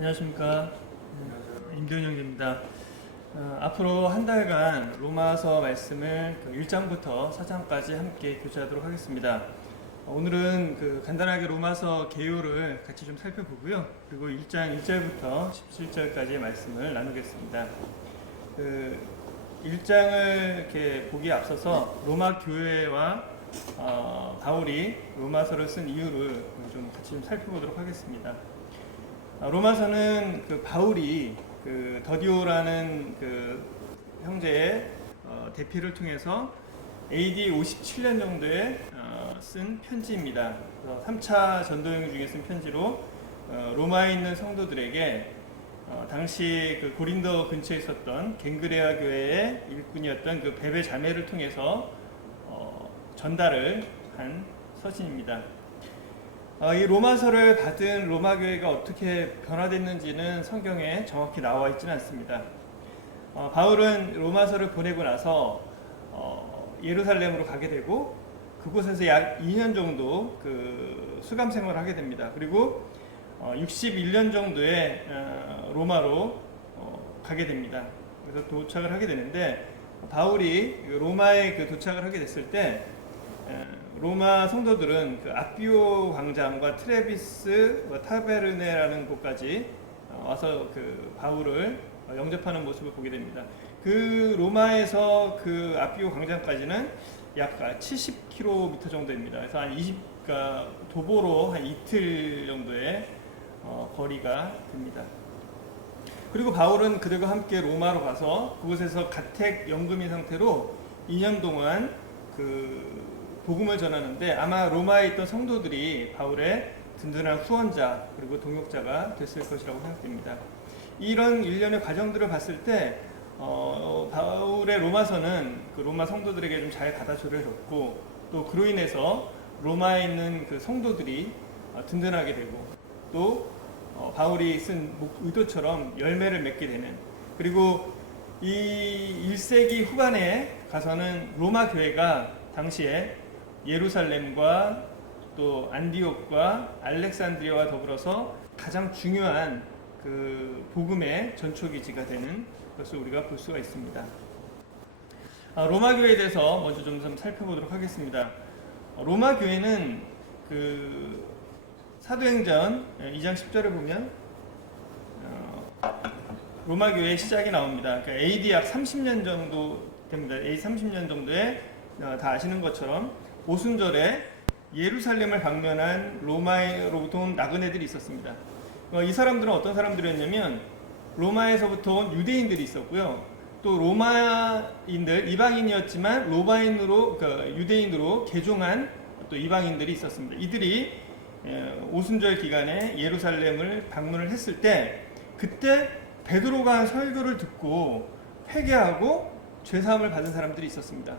안녕하십니까. 임경영입니다. 앞으로 한 달간 로마서 말씀을 1장부터 4장까지 함께 교제하도록 하겠습니다. 오늘은 간단하게 로마서 개요를 같이 좀 살펴보고요. 그리고 1장 1절부터 17절까지의 말씀을 나누겠습니다. 1장을 이렇게 보기에 앞서서 로마 교회와 바울이 로마서를 쓴 이유를 좀 같이 좀 살펴보도록 하겠습니다. 로마서는 바울이 더디오라는 형제의 대피를 통해서 AD 57년 정도에 쓴 편지입니다. 3차 전도여행 중에 쓴 편지로 로마에 있는 성도들에게 당시 고린도 근처에 있었던 갱그레아 교회의 일꾼이었던 베베 자매를 통해서 전달을 한 서신입니다. 이 로마서를 받은 로마 교회가 어떻게 변화됐는지는 성경에 정확히 나와 있지는 않습니다. 바울은 로마서를 보내고 나서 예루살렘으로 가게 되고 그곳에서 약 2년 정도 수감 생활을 하게 됩니다. 그리고 61년 정도의 로마로 가게 됩니다. 그래서 도착을 하게 되는데 바울이 로마에 도착을 하게 됐을 때 로마 성도들은 아피오 광장과 트레비스, 타베르네라는 곳까지 와서 바울을 영접하는 모습을 보게 됩니다. 로마에서 아피오 광장까지는 약 70km 정도입니다. 그래서 한 도보로 한 이틀 정도의 거리가 됩니다. 그리고 바울은 그들과 함께 로마로 가서 그곳에서 가택 연금인 상태로 2년 동안 복음을 전하는데 아마 로마에 있던 성도들이 바울의 든든한 후원자 그리고 동역자가 됐을 것이라고 생각됩니다. 이런 일련의 과정들을 봤을 때 바울의 로마서는 로마 성도들에게 좀 잘 받아들여졌고 또 그로 인해서 로마에 있는 성도들이 든든하게 되고 또 바울이 쓴 의도처럼 열매를 맺게 되는, 그리고 이 1세기 후반에 가서는 로마 교회가 당시에 예루살렘과 또 안디옥과 알렉산드리아와 더불어서 가장 중요한 복음의 전초기지가 되는 것을 우리가 볼 수가 있습니다. 로마 교회에 대해서 먼저 좀 살펴보도록 하겠습니다. 로마 교회는 사도행전 2장 10절을 보면 로마 교회의 시작이 나옵니다. 그러니까 AD 약 30년 정도 됩니다. AD 30년 정도에 다 아시는 것처럼 오순절에 예루살렘을 방문한 로마로부터 온 나그네들이 있었습니다. 이 사람들은 어떤 사람들이었냐면 로마에서부터 온 유대인들이 있었고요. 또 로마인들, 이방인이었지만 유대인으로 개종한 또 이방인들이 있었습니다. 이들이 오순절 기간에 예루살렘을 방문을 했을 때 그때 베드로가 한 설교를 듣고 회개하고 죄사함을 받은 사람들이 있었습니다.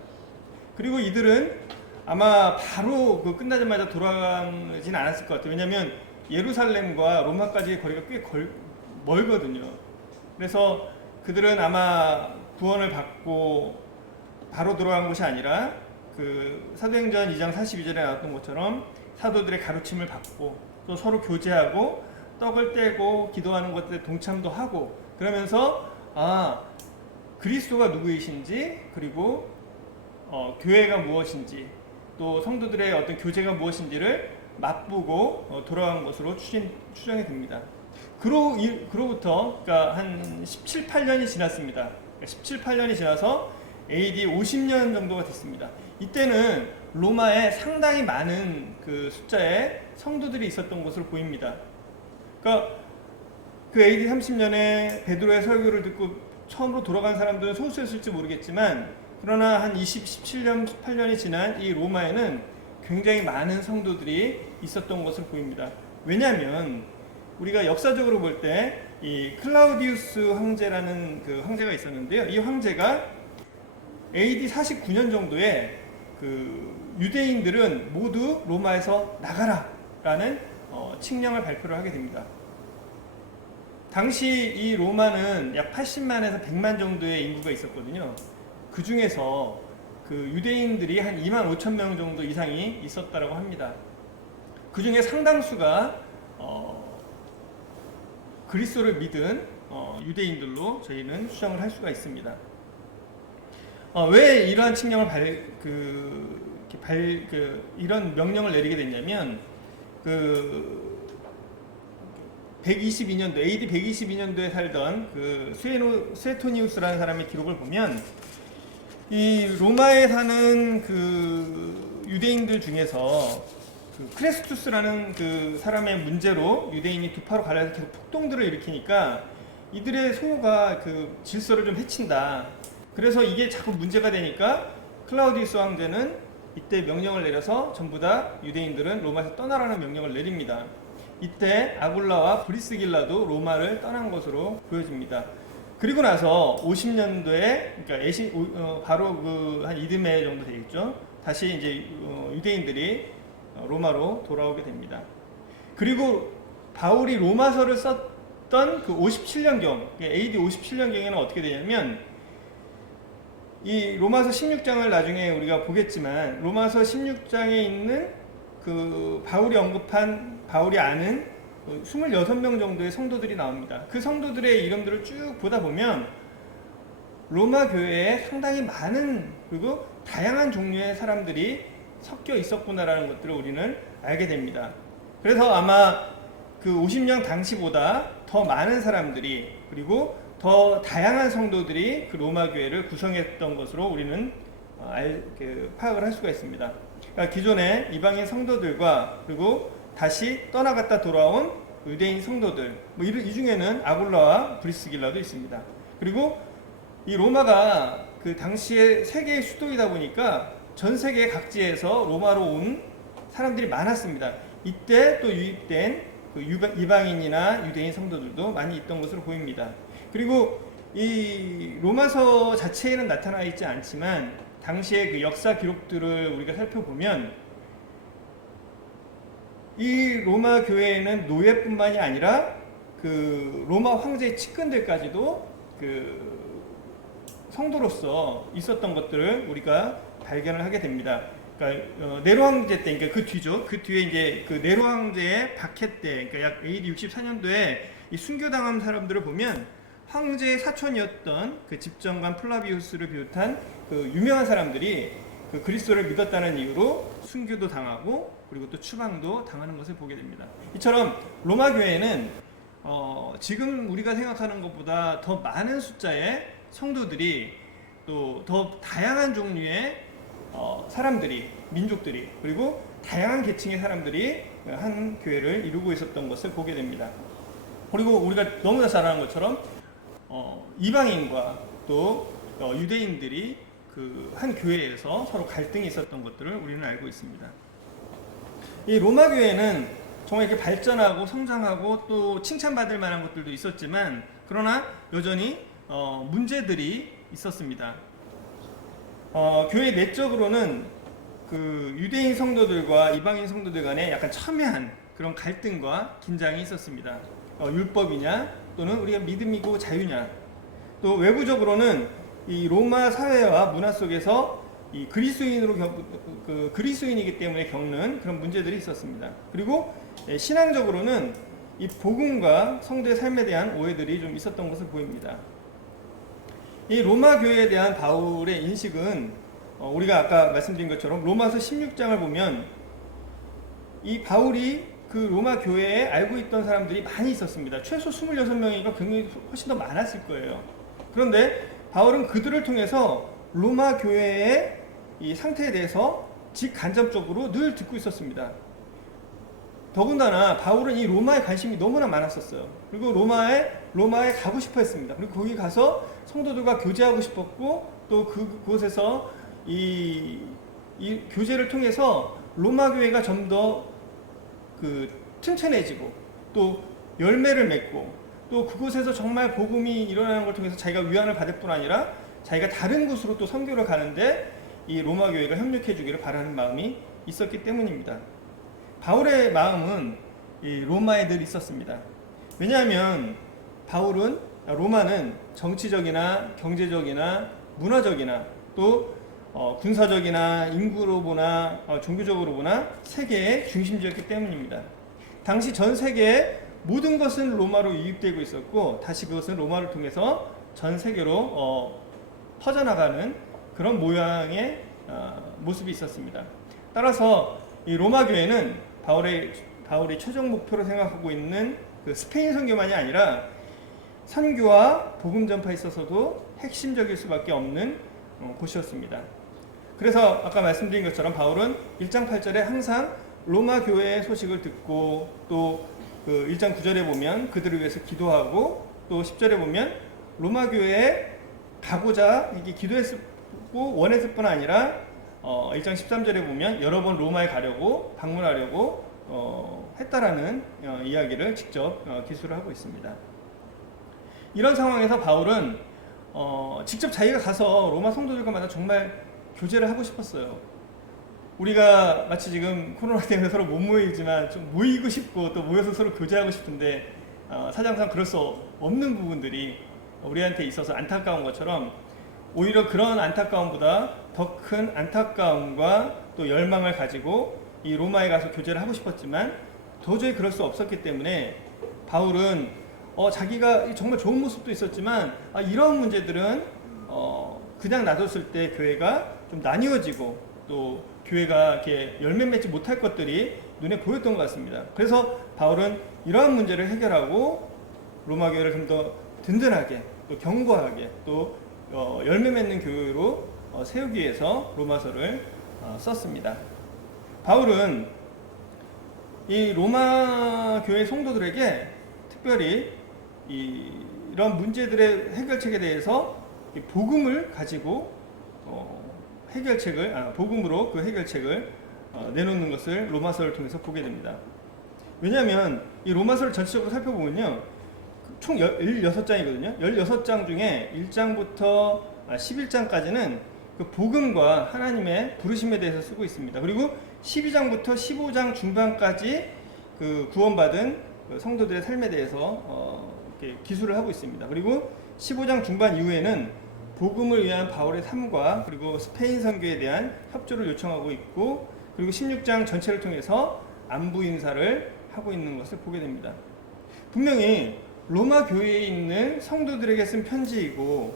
그리고 이들은 아마 바로 끝나자마자 돌아가진 않았을 것 같아요. 왜냐하면 예루살렘과 로마까지의 거리가 꽤 멀거든요. 그래서 그들은 아마 구원을 받고 바로 돌아간 것이 아니라 사도행전 2장 42절에 나왔던 것처럼 사도들의 가르침을 받고 또 서로 교제하고 떡을 떼고 기도하는 것들에 동참도 하고 그러면서 그리스도가 누구이신지 그리고 교회가 무엇인지 또 성도들의 어떤 교제가 무엇인지를 맛보고 돌아간 것으로 추정이 됩니다. 그로부터 한 17, 8년이 지났습니다. 17, 8년이 지나서 AD 50년 정도가 됐습니다. 이때는 로마에 상당히 많은 숫자의 성도들이 있었던 것으로 보입니다. 그러니까 AD 30년에 베드로의 설교를 듣고 처음으로 돌아간 사람들은 소수였을지 모르겠지만 그러나 한 17년, 18년이 지난 이 로마에는 굉장히 많은 성도들이 있었던 것으로 보입니다. 왜냐하면 우리가 역사적으로 볼 때 이 클라우디우스 황제라는 황제가 있었는데요. 이 황제가 AD 49년 정도에 유대인들은 모두 로마에서 나가라라는 칙령을 발표를 하게 됩니다. 당시 이 로마는 약 80만에서 100만 정도의 인구가 있었거든요. 그 중에서 유대인들이 한 2만 5천 명 정도 이상이 있었다고 합니다. 그 중에 상당수가 그리스도를 믿은 유대인들로 저희는 추정을 할 수가 있습니다. 왜 이러한 칙령을 이런 명령을 내리게 됐냐면 122년도 AD 122년도에 살던 스웨토니우스라는 사람의 기록을 보면 이 로마에 사는 유대인들 중에서 크레스투스라는 사람의 문제로 유대인이 두 파로 갈라서 계속 폭동들을 일으키니까 이들의 소유가 질서를 좀 해친다. 그래서 이게 자꾸 문제가 되니까 클라우디우스 황제는 이때 명령을 내려서 전부 다 유대인들은 로마에서 떠나라는 명령을 내립니다. 이때 아굴라와 브리스길라도 로마를 떠난 것으로 보여집니다. 그리고 나서 50년도에 그러니까 바로 한 이듬해 정도 되겠죠. 다시 이제 유대인들이 로마로 돌아오게 됩니다. 그리고 바울이 로마서를 썼던 57년경, AD 57년경에는 어떻게 되냐면 이 로마서 16장을 나중에 우리가 보겠지만 로마서 16장에 있는 바울이 언급한 바울이 아는 26명 정도의 성도들이 나옵니다. 그 성도들의 이름들을 쭉 보다 보면 로마 교회에 상당히 많은 그리고 다양한 종류의 사람들이 섞여 있었구나라는 것들을 우리는 알게 됩니다. 그래서 아마 50년 당시보다 더 많은 사람들이 그리고 더 다양한 성도들이 로마 교회를 구성했던 것으로 우리는 파악을 할 수가 있습니다. 그러니까 기존의 이방인 성도들과 그리고 다시 떠나갔다 돌아온 유대인 성도들, 이 중에는 아굴라와 브리스길라도 있습니다. 그리고 이 로마가 당시에 세계의 수도이다 보니까 전 세계 각지에서 로마로 온 사람들이 많았습니다. 이때 또 유입된 이방인이나 유대인 성도들도 많이 있던 것으로 보입니다. 그리고 이 로마서 자체에는 나타나 있지 않지만 당시의 역사 기록들을 우리가 살펴보면 이 로마 교회에는 노예뿐만이 아니라 로마 황제의 측근들까지도 성도로서 있었던 것들을 우리가 발견을 하게 됩니다. 그러니까 네로 황제 때, 그러니까 그 뒤죠. 그 뒤에 이제 네로 황제의 박해 때, 그러니까 약 AD 64년도에 이 순교당한 사람들을 보면 황제의 사촌이었던 집정관 플라비우스를 비롯한 유명한 사람들이 그리스도를 믿었다는 이유로 순교도 당하고 그리고 또 추방도 당하는 것을 보게 됩니다. 이처럼 로마 교회는 지금 우리가 생각하는 것보다 더 많은 숫자의 성도들이 또 더 다양한 종류의 사람들이, 민족들이 그리고 다양한 계층의 사람들이 한 교회를 이루고 있었던 것을 보게 됩니다. 그리고 우리가 너무나 잘 아는 것처럼 이방인과 또 유대인들이 한 교회에서 서로 갈등이 있었던 것들을 우리는 알고 있습니다. 이 로마 교회는 정말 이렇게 발전하고 성장하고 또 칭찬받을 만한 것들도 있었지만 그러나 여전히 문제들이 있었습니다. 교회 내적으로는 유대인 성도들과 이방인 성도들 간에 약간 첨예한 그런 갈등과 긴장이 있었습니다. 율법이냐 또는 우리가 믿음이고 자유냐, 또 외부적으로는 이 로마 사회와 문화 속에서 이 그리스도인이기 때문에 겪는 그런 문제들이 있었습니다. 그리고 신앙적으로는 이 복음과 성도의 삶에 대한 오해들이 좀 있었던 것을 보입니다. 이 로마 교회에 대한 바울의 인식은 우리가 아까 말씀드린 것처럼 로마서 16장을 보면 이 바울이 로마 교회에 알고 있던 사람들이 많이 있었습니다. 최소 26명이니까 굉장히 훨씬 더 많았을 거예요. 그런데 바울은 그들을 통해서 로마 교회의 이 상태에 대해서 직간접적으로 늘 듣고 있었습니다. 더군다나 바울은 이 로마에 관심이 너무나 많았었어요. 그리고 로마에 가고 싶어 했습니다. 그리고 거기 가서 성도들과 교제하고 싶었고 또 그곳에서 이 교제를 통해서 로마 교회가 좀 더 튼튼해지고 또 열매를 맺고 또 그곳에서 정말 복음이 일어나는 걸 통해서 자기가 위안을 받을 뿐 아니라 자기가 다른 곳으로 또 선교를 가는데 이 로마 교회가 협력해 주기를 바라는 마음이 있었기 때문입니다. 바울의 마음은 이 로마에 늘 있었습니다. 왜냐하면 로마는 정치적이나 경제적이나 문화적이나 또 군사적이나 인구로 보나 종교적으로 보나 세계의 중심지였기 때문입니다. 당시 전 세계의 모든 것은 로마로 이입되고 있었고 다시 그것은 로마를 통해서 전 세계로 퍼져나가는 그런 모양의 모습이 있었습니다. 따라서 이 로마 교회는 바울이 최종 목표로 생각하고 있는 그 스페인 선교만이 아니라 선교와 복음 전파에 있어서도 핵심적일 수밖에 없는 곳이었습니다. 그래서 아까 말씀드린 것처럼 바울은 1장 8절에 항상 로마 교회의 소식을 듣고 또 그 1장 9절에 보면 그들을 위해서 기도하고 또 10절에 보면 로마 교회에 가고자 이게 기도했고 원했을 뿐 아니라 1장 13절에 보면 여러 번 로마에 가려고 방문하려고 했다라는 이야기를 직접 기술을 하고 있습니다. 이런 상황에서 바울은 직접 자기가 가서 로마 성도들과 만나 정말 교제를 하고 싶었어요. 우리가 마치 지금 코로나 때문에 서로 못 모이지만 좀 모이고 싶고 또 모여서 서로 교제하고 싶은데 사정상 그럴 수 없는 부분들이 우리한테 있어서 안타까운 것처럼 오히려 그런 안타까움보다 더 큰 안타까움과 또 열망을 가지고 이 로마에 가서 교제를 하고 싶었지만 도저히 그럴 수 없었기 때문에 바울은 자기가 정말 좋은 모습도 있었지만 이런 문제들은 그냥 놔뒀을 때 교회가 좀 나뉘어지고 또 교회가 이렇게 열매 맺지 못할 것들이 눈에 보였던 것 같습니다. 그래서 바울은 이러한 문제를 해결하고 로마 교회를 좀 더 든든하게 또 견고하게 또 열매 맺는 교회로 세우기 위해서 로마서를 썼습니다. 바울은 이 로마 교회 성도들에게 특별히 이런 문제들의 해결책에 대해서 복음을 가지고 복음으로 그 해결책을 내놓는 것을 로마서를 통해서 보게 됩니다. 왜냐하면 이 로마서를 전체적으로 살펴보면요, 총 16장이거든요. 16장 중에 1장부터 11장까지는 그 복음과 하나님의 부르심에 대해서 쓰고 있습니다. 그리고 12장부터 15장 중반까지 그 구원받은 성도들의 삶에 대해서 이렇게 기술을 하고 있습니다. 그리고 15장 중반 이후에는 복음을 위한 바울의 삶과 그리고 스페인 선교에 대한 협조를 요청하고 있고, 그리고 16장 전체를 통해서 안부 인사를 하고 있는 것을 보게 됩니다. 분명히 로마 교회에 있는 성도들에게 쓴 편지이고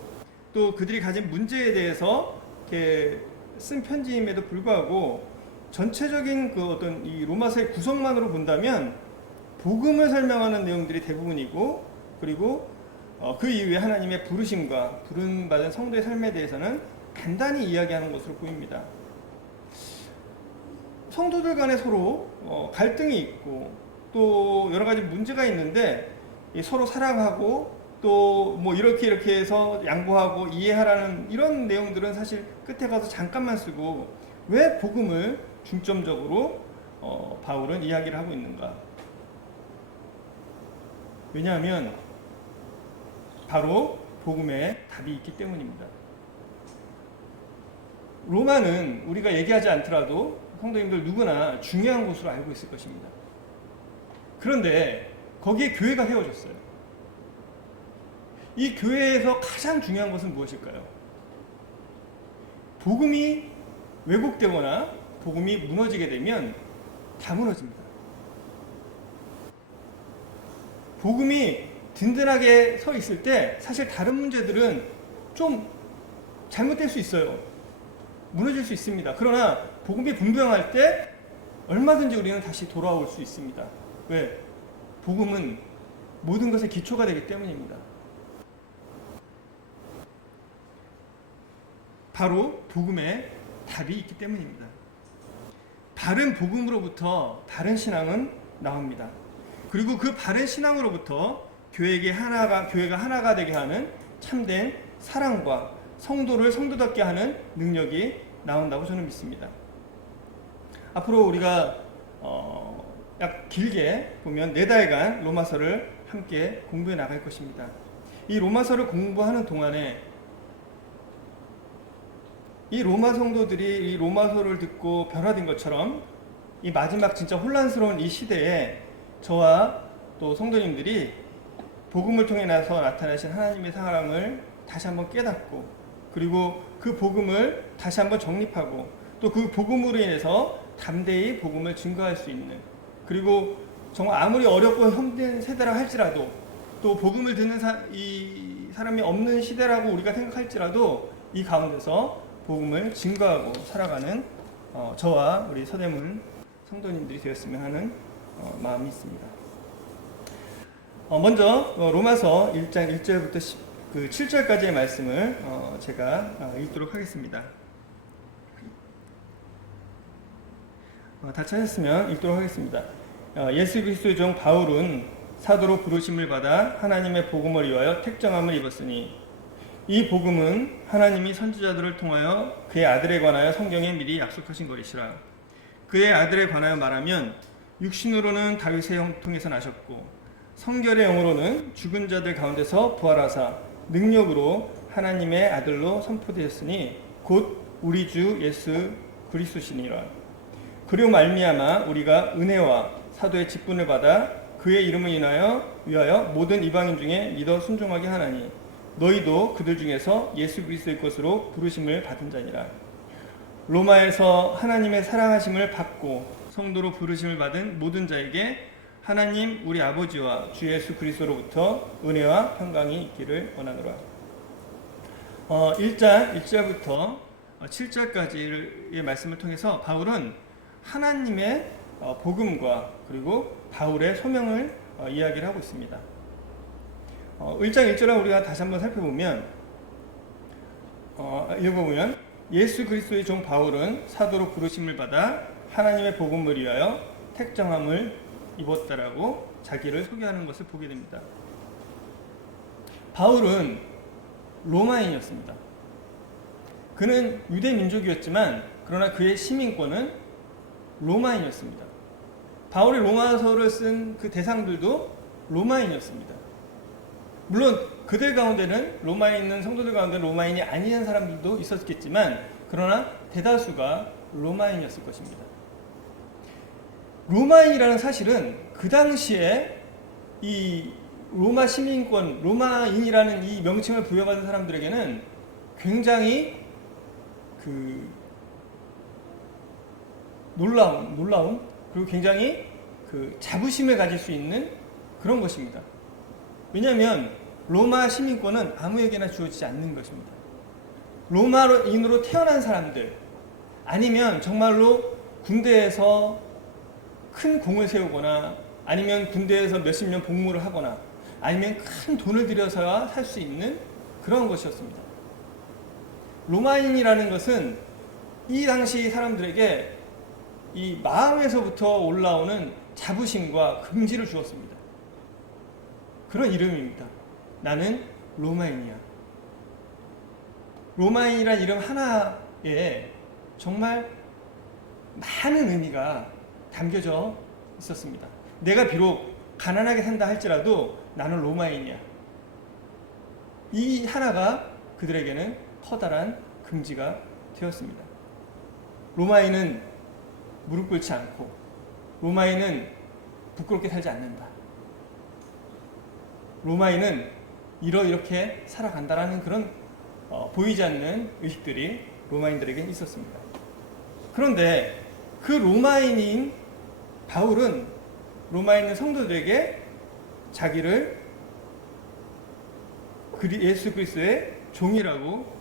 또 그들이 가진 문제에 대해서 이렇게 쓴 편지임에도 불구하고 전체적인 그 어떤 이 로마서의 구성만으로 본다면 복음을 설명하는 내용들이 대부분이고, 그리고 그 이후에 하나님의 부르심과 부름받은 성도의 삶에 대해서는 간단히 이야기하는 것으로 보입니다. 성도들 간에 서로 갈등이 있고 또 여러 가지 문제가 있는데 서로 사랑하고 또 뭐 이렇게 해서 양보하고 이해하라는 이런 내용들은 사실 끝에 가서 잠깐만 쓰고 왜 복음을 중점적으로 바울은 이야기를 하고 있는가? 왜냐하면 바로 복음에 답이 있기 때문입니다. 로마는 우리가 얘기하지 않더라도 성도님들 누구나 중요한 곳으로 알고 있을 것입니다. 그런데 거기에 교회가 세워졌어요. 이 교회에서 가장 중요한 것은 무엇일까요? 복음이 왜곡되거나 복음이 무너지게 되면 다 무너집니다. 복음이 든든하게 서 있을 때 사실 다른 문제들은 좀 잘못될 수 있어요. 무너질 수 있습니다. 그러나 복음이 분명할 때 얼마든지 우리는 다시 돌아올 수 있습니다. 왜? 복음은 모든 것의 기초가 되기 때문입니다. 바로 복음에 답이 있기 때문입니다. 바른 복음으로부터 바른 신앙은 나옵니다. 그리고 그 바른 신앙으로부터 교회가 하나가 되게 하는 참된 사랑과 성도를 성도답게 하는 능력이 나온다고 저는 믿습니다. 앞으로 우리가 약 길게 보면 4달간 로마서를 함께 공부해 나갈 것입니다. 이 로마서를 공부하는 동안에 이 로마 성도들이 이 로마서를 듣고 변화된 것처럼 이 마지막 진짜 혼란스러운 이 시대에 저와 또 성도님들이 복음을 통해 나타나신 하나님의 사랑을 다시 한번 깨닫고, 그리고 그 복음을 다시 한번 정립하고 또 그 복음으로 인해서 담대히 복음을 증거할 수 있는, 그리고 정말 아무리 어렵고 힘든 세대라 할지라도 또 복음을 듣는 이 사람이 없는 시대라고 우리가 생각할지라도 이 가운데서 복음을 증거하고 살아가는 저와 우리 서대문 성도님들이 되었으면 하는 마음이 있습니다. 먼저 로마서 1장 1절부터 7절까지의 말씀을 제가 읽도록 하겠습니다. 다 찾았으면 읽도록 하겠습니다. 예수 그리스도의 종 바울은 사도로 부르심을 받아 하나님의 복음을 위하여 택정함을 입었으니 이 복음은 하나님이 선지자들을 통하여 그의 아들에 관하여 성경에 미리 약속하신 것이라. 그의 아들에 관하여 말하면 육신으로는 다윗의 형통에서 나셨고 성결의 영으로는 죽은 자들 가운데서 부활하사 능력으로 하나님의 아들로 선포되었으니 곧 우리 주 예수 그리스도시니라. 그리고 말미암아 우리가 은혜와 사도의 직분을 받아 그의 이름을 위하여 모든 이방인 중에 믿어 순종하게 하나니 너희도 그들 중에서 예수 그리스도의 것으로 부르심을 받은 자니라. 로마에서 하나님의 사랑하심을 받고 성도로 부르심을 받은 모든 자에게 하나님 우리 아버지와 주 예수 그리스도로부터 은혜와 평강이 있기를 원하노라. 1장 1절부터 7절까지의 말씀을 통해서 바울은 하나님의 복음과 그리고 바울의 소명을 이야기를 하고 있습니다. 1장 1절을 우리가 다시 한번 살펴보면 읽어보면 예수 그리스도의 종 바울은 사도로 부르심을 받아 하나님의 복음을 위하여 택정함을 입었다라고 자기를 소개하는 것을 보게 됩니다. 바울은 로마인이었습니다. 그는 유대 민족이었지만 그러나 그의 시민권은 로마인이었습니다. 바울이 로마서를 쓴 그 대상들도 로마인이었습니다. 물론 그들 가운데는 로마에 있는 성도들 가운데 로마인이 아닌 사람들도 있었겠지만 그러나 대다수가 로마인이었을 것입니다. 로마인이라는 사실은 그 당시에 이 로마 시민권, 로마인이라는 이 명칭을 부여받은 사람들에게는 굉장히 놀라운 그리고 굉장히 자부심을 가질 수 있는 그런 것입니다. 왜냐하면 로마 시민권은 아무에게나 주어지지 않는 것입니다. 로마인으로 태어난 사람들 아니면 정말로 군대에서 큰 공을 세우거나 아니면 군대에서 몇십 년 복무를 하거나 아니면 큰 돈을 들여서야 살 수 있는 그런 것이었습니다. 로마인이라는 것은 이 당시 사람들에게 이 마음에서부터 올라오는 자부심과 긍지를 주었습니다. 그런 이름입니다. 나는 로마인이야. 로마인이란 이름 하나에 정말 많은 의미가 담겨져 있었습니다. 내가 비록 가난하게 산다 할지라도 나는 로마인이야. 이 하나가 그들에게는 커다란 긍지가 되었습니다. 로마인은 무릎 꿇지 않고 로마인은 부끄럽게 살지 않는다. 로마인은 이렇게 살아간다라는 그런 보이지 않는 의식들이 로마인들에게 있었습니다. 그런데 그 로마인인 바울은 로마에 성도들에게 자기를 예수 그리스도의 종이라고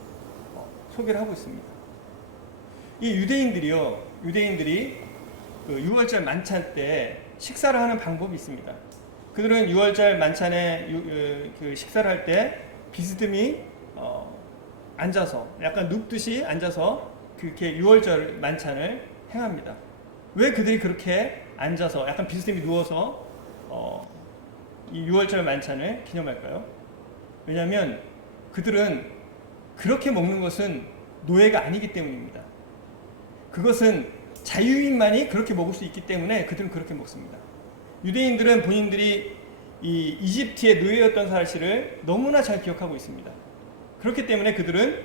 소개를 하고 있습니다. 이 유대인들이 그 6월절 만찬 때 식사를 하는 방법이 있습니다. 그들은 6월절 만찬에 그 식사를 할 때 비스듬히 앉아서 약간 눕듯이 앉아서 그렇게 6월절 만찬을 행합니다. 왜 그들이 그렇게 앉아서 약간 비스듬히 누워서 이 6월절 만찬을 기념할까요? 왜냐하면 그들은 그렇게 먹는 것은 노예가 아니기 때문입니다. 그것은 자유인만이 그렇게 먹을 수 있기 때문에 그들은 그렇게 먹습니다. 유대인들은 본인들이 이 이집트의 노예였던 사실을 너무나 잘 기억하고 있습니다. 그렇기 때문에 그들은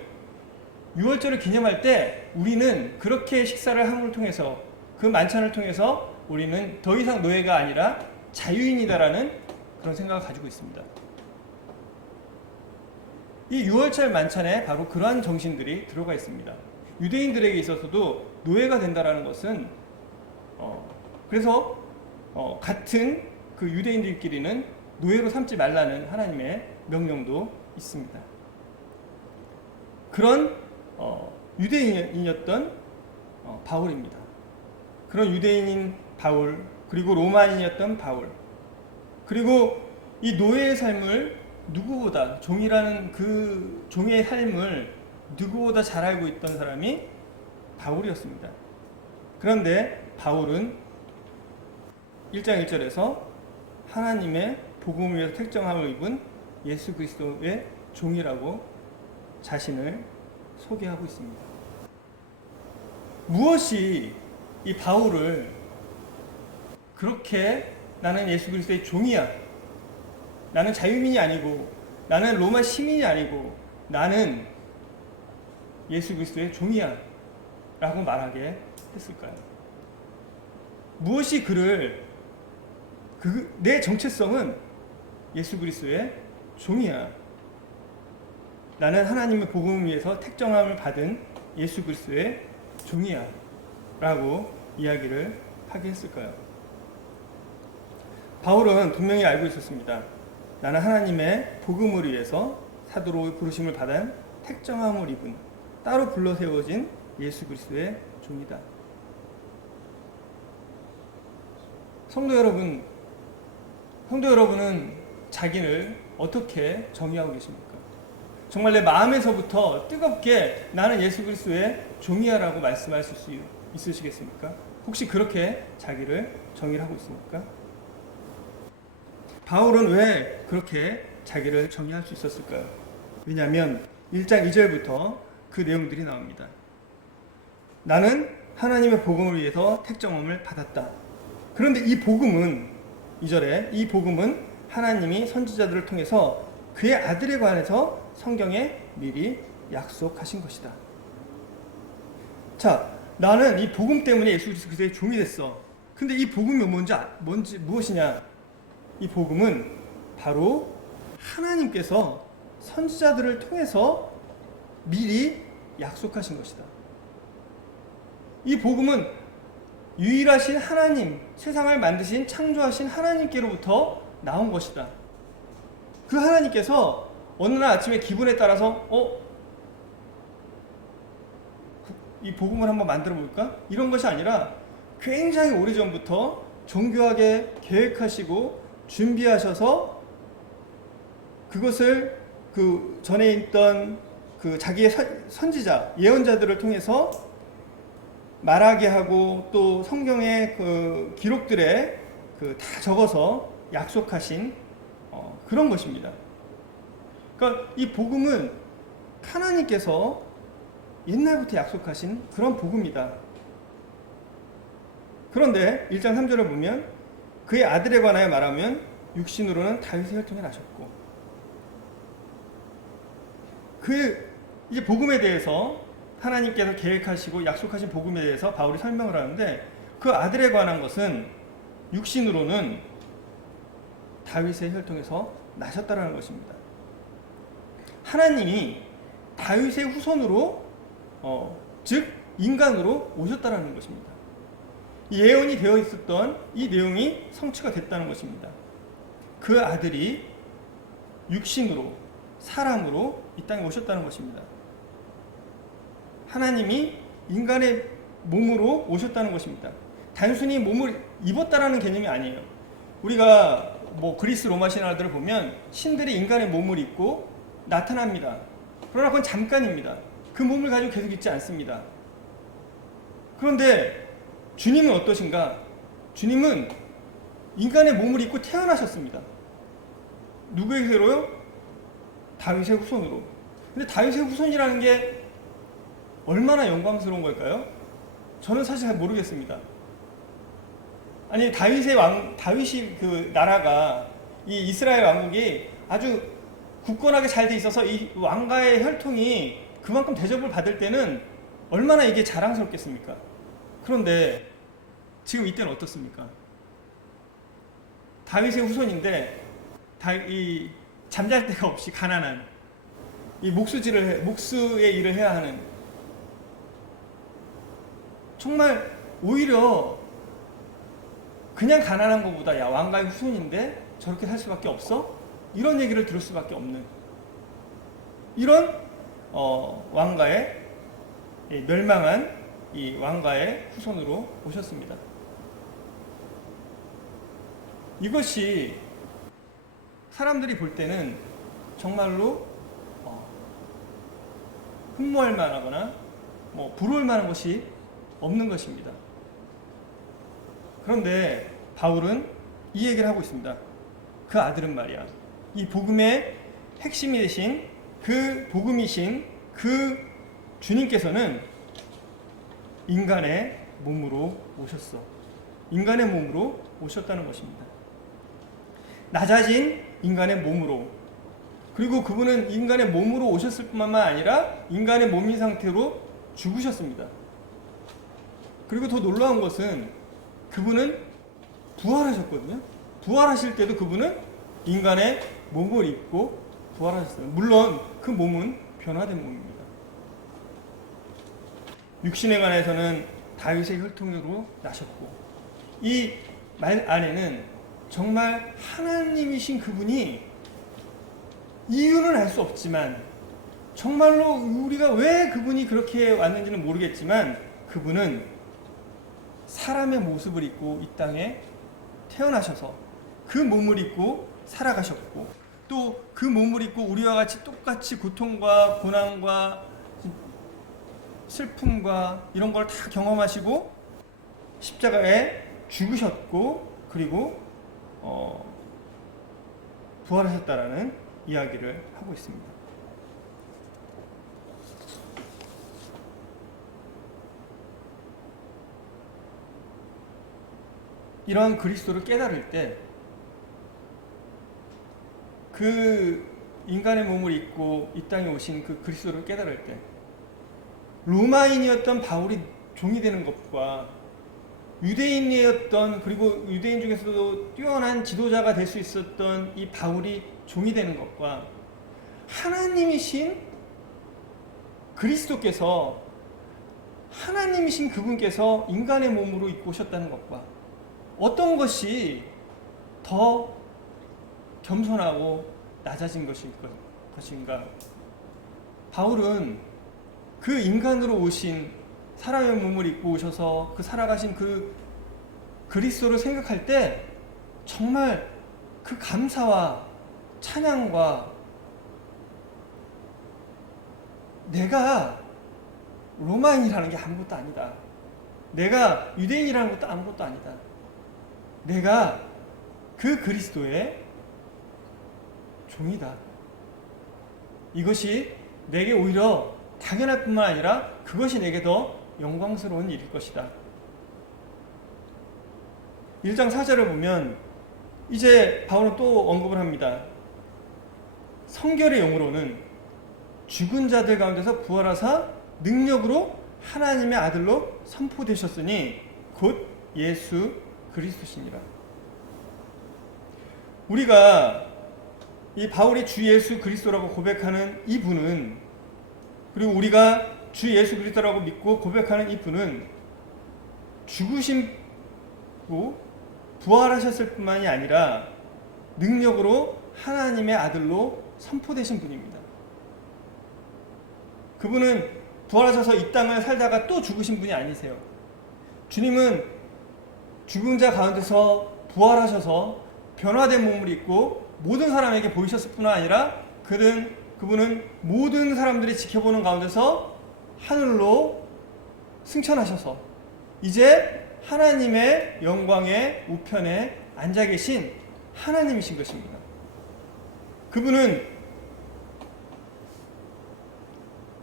6월절을 기념할 때 우리는 그렇게 식사를 함을 통해서 그 만찬을 통해서 우리는 더 이상 노예가 아니라 자유인이다라는 그런 생각을 가지고 있습니다. 이 6월절 만찬에 바로 그러한 정신들이 들어가 있습니다. 유대인들에게 있어서도 노예가 된다라는 것은 그래서 같은 그 유대인들끼리는 노예로 삼지 말라는 하나님의 명령도 있습니다. 그런 유대인이었던 바울입니다. 그런 유대인인 바울, 그리고 로마인이었던 바울, 그리고 이 노예의 삶을 누구보다, 종이라는 그 종의 삶을 누구보다 잘 알고 있던 사람이 바울이었습니다. 그런데 바울은 1장 1절에서 하나님의 복음을 위해서 택정함을 입은 예수 그리스도의 종이라고 자신을 소개하고 있습니다. 무엇이 이 바울을 그렇게 나는 예수 그리스도의 종이야, 나는 자유민이 아니고 나는 로마 시민이 아니고 나는 예수 그리스도의 종이야 라고 말하게 했을까요? 무엇이 그를 내 정체성은 예수 그리스도의 종이야, 나는 하나님의 복음을 위해서 택정함을 받은 예수 그리스도의 종이야 라고 이야기를 하게 했을까요? 바울은 분명히 알고 있었습니다. 나는 하나님의 복음을 위해서 사도로 부르심을 받은 택정함을 입은 따로 불러 세워진 예수 그리스도의 종이다. 성도 여러분은 자기를 어떻게 정의하고 계십니까? 정말 내 마음에서부터 뜨겁게 나는 예수 그리스도의 종이야라고 말씀하실 수 있으시겠습니까? 혹시 그렇게 자기를 정의를 하고 있습니까? 바울은 왜 그렇게 자기를 정의할 수 있었을까요? 왜냐하면 1장 2절부터 그 내용들이 나옵니다. 나는 하나님의 복음을 위해서 택정함을 받았다. 그런데 이 복음은 2절에 이 복음은 하나님이 선지자들을 통해서 그의 아들에 관해서 성경에 미리 약속하신 것이다. 자, 나는 이 복음 때문에 예수 그리스도의 종이 됐어. 근데 이 복음이 무엇이냐? 이 복음은 바로 하나님께서 선지자들을 통해서 미리 약속하신 것이다. 이 복음은 유일하신 하나님, 세상을 만드신 창조하신 하나님께로부터 나온 것이다. 그 하나님께서 어느 날 아침에 기분에 따라서 이 복음을 한번 만들어 볼까? 이런 것이 아니라 굉장히 오래전부터 정교하게 계획하시고 준비하셔서 그것을 그 전에 있던 그 자기의 선지자, 예언자들을 통해서 말하게 하고 또 성경의 그 기록들에 다 적어서 약속하신 그런 것입니다. 그러니까 이 복음은 하나님께서 옛날부터 약속하신 그런 복음이다. 그런데 1장 3절을 보면 그의 아들에 관하여 말하면 육신으로는 다윗의 혈통에 나셨고, 그 이제 복음에 대해서 하나님께서 계획하시고 약속하신 복음에 대해서 바울이 설명을 하는데 그 아들에 관한 것은 육신으로는 다윗의 혈통에서 나셨다라는 것입니다. 하나님이 다윗의 후손으로 즉 인간으로 오셨다라는 것입니다. 예언이 되어 있었던 이 내용이 성취가 됐다는 것입니다. 그 아들이 육신으로 사람으로 이 땅에 오셨다는 것입니다. 하나님이 인간의 몸으로 오셨다는 것입니다. 단순히 몸을 입었다라는 개념이 아니에요. 우리가 그리스 로마 신화들을 보면 신들이 인간의 몸을 입고 나타납니다. 그러나 그건 잠깐입니다. 그 몸을 가지고 계속 있지 않습니다. 그런데 주님은 어떠신가? 주님은 인간의 몸을 입고 태어나셨습니다. 누구에게로요? 다윗의 후손으로. 근데 다윗의 후손이라는 게 얼마나 영광스러운 걸까요? 저는 사실 잘 모르겠습니다. 아니, 다윗이 그 나라가, 이 이스라엘 왕국이 아주 굳건하게 잘 돼 있어서 이 왕가의 혈통이 그만큼 대접을 받을 때는 얼마나 이게 자랑스럽겠습니까? 그런데 지금 이때는 어떻습니까? 다윗의 후손인데 이 잠잘 데가 없이 가난한, 이 목수의 일을 해야 하는, 정말 오히려 그냥 가난한 것보다 야 왕가의 후손인데 저렇게 살 수밖에 없어? 이런 얘기를 들을 수밖에 없는 이런 왕가의 멸망한 이 왕가의 후손으로 오셨습니다. 이것이 사람들이 볼 때는 정말로 흠모할 만하거나 부러울 만한 것이 없는 것입니다. 그런데 바울은 이 얘기를 하고 있습니다. 그 아들은 말이야, 이 복음의 핵심이 되신 그 복음이신 그 주님께서는 인간의 몸으로 오셨어. 인간의 몸으로 오셨다는 것입니다. 낮아진 인간의 몸으로, 그리고 그분은 인간의 몸으로 오셨을 뿐만 아니라 인간의 몸인 상태로 죽으셨습니다. 그리고 더 놀라운 것은 그분은 부활하셨거든요. 부활하실 때도 그분은 인간의 몸을 입고 부활하셨어요. 물론 그 몸은 변화된 몸입니다. 육신에 관해서는 다윗의 혈통으로 나셨고, 이 말 안에는 정말 하나님이신 그분이, 이유는 알 수 없지만 정말로 우리가 왜 그분이 그렇게 왔는지는 모르겠지만 그분은 사람의 모습을 입고 이 땅에 태어나셔서 그 몸을 입고 살아가셨고, 또 그 몸을 입고 우리와 같이 똑같이 고통과 고난과 슬픔과 이런 걸 다 경험하시고 십자가에 죽으셨고, 그리고 부활하셨다라는 이야기를 하고 있습니다. 이러한 그리스도를 깨달을 때, 그 인간의 몸을 입고 이 땅에 오신 그 그리스도를 깨달을 때, 로마인이었던 바울이 종이 되는 것과 유대인이었던, 그리고 유대인 중에서도 뛰어난 지도자가 될 수 있었던 이 바울이 종이 되는 것과 하나님이신 그리스도께서, 하나님이신 그분께서 인간의 몸으로 입고 오셨다는 것과 어떤 것이 더 겸손하고 낮아진 것인가? 바울은 그 인간으로 오신, 사람의 몸을 입고 오셔서 그 살아가신 그 그리스도를 생각할 때 정말 그 감사와 찬양과, 내가 로마인이라는 게 아무것도 아니다, 내가 유대인이라는 것도 아무것도 아니다, 내가 그 그리스도의 종이다, 이것이 내게 오히려 당연할 뿐만 아니라 그것이 내게 더 영광스러운 일일 것이다. 1장 4절을 보면 이제 바울은 또 언급을 합니다. 성결의 영으로는 죽은 자들 가운데서 부활하사 능력으로 하나님의 아들로 선포되셨으니 곧 예수 그리스도시니라. 우리가 이 바울이 주 예수 그리스도라고 고백하는 이 분은, 그리고 우리가 주 예수 그리스도라고 믿고 고백하는 이 분은 죽으시고 부활하셨을 뿐만이 아니라 능력으로 하나님의 아들로 선포되신 분입니다. 그분은 부활하셔서 이 땅을 살다가 또 죽으신 분이 아니세요. 주님은 죽은 자 가운데서 부활하셔서 변화된 몸을 입고 모든 사람에게 보이셨을 뿐 아니라 그분은 모든 사람들이 지켜보는 가운데서 하늘로 승천하셔서 이제 하나님의 영광의 우편에 앉아 계신 하나님이신 것입니다. 그분은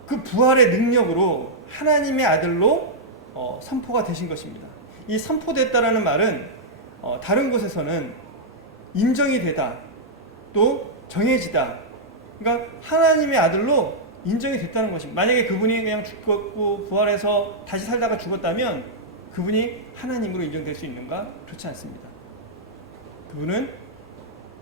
그 부활의 능력으로 하나님의 아들로 선포가 되신 것입니다. 이 선포됐다라는 말은 다른 곳에서는 인정이 되다, 또 정해지다, 그러니까 하나님의 아들로 인정이 됐다는 것입니다. 만약에 그분이 그냥 죽었고 부활해서 다시 살다가 죽었다면 그분이 하나님으로 인정될 수 있는가? 그렇지 않습니다. 그분은